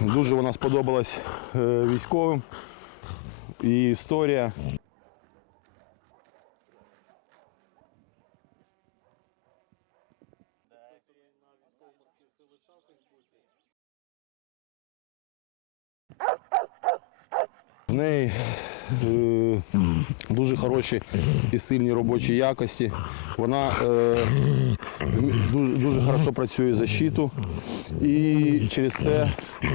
Дуже вона сподобалась е, військовим. І історія. В неї е, дуже хороші і сильні робочі якості. Вона е, дуже, дуже хорошо працює защиту. І через це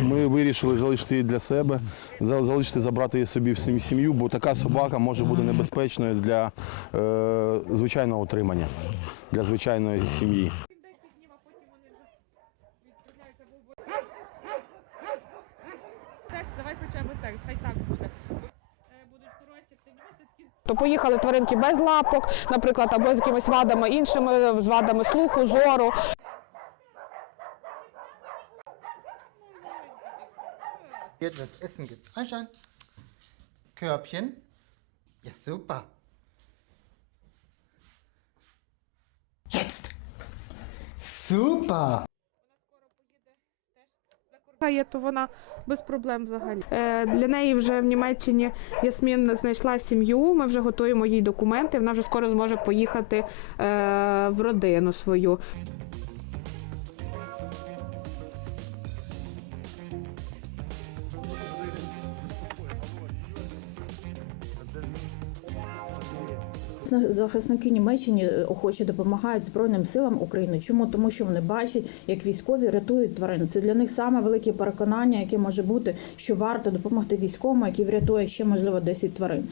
ми вирішили залишити її для себе, залишити, забрати її собі в сім'ю, бо така собака може бути небезпечною для е, звичайного утримання, для звичайної сім'ї. 10 днів, а потім вони вже відправляються в обо- Текст, давай хоча б текст, хай так буде. Е, Будуть хороші, активні. То поїхали тваринки без лапок, наприклад, або з якимись вадами іншими, з вадами слуху, зору. Wenn es Essen gibt. Einstein. Körbchen. Ja, super. Jetzt. Super. то вона без проблем взагалі. Е, для неї вже в Німеччині Ясмін знайшла сім'ю. Ми вже готуємо їй документи. Вона вже скоро зможе поїхати е, в родину свою. Захисники Німеччини е, охоче допомагають Збройним силам України. Чому? Тому що вони бачать, як військові рятують тварин. Це для них саме велике переконання, яке може бути, що варто допомогти військовому, який врятує ще можливо 10 тварин.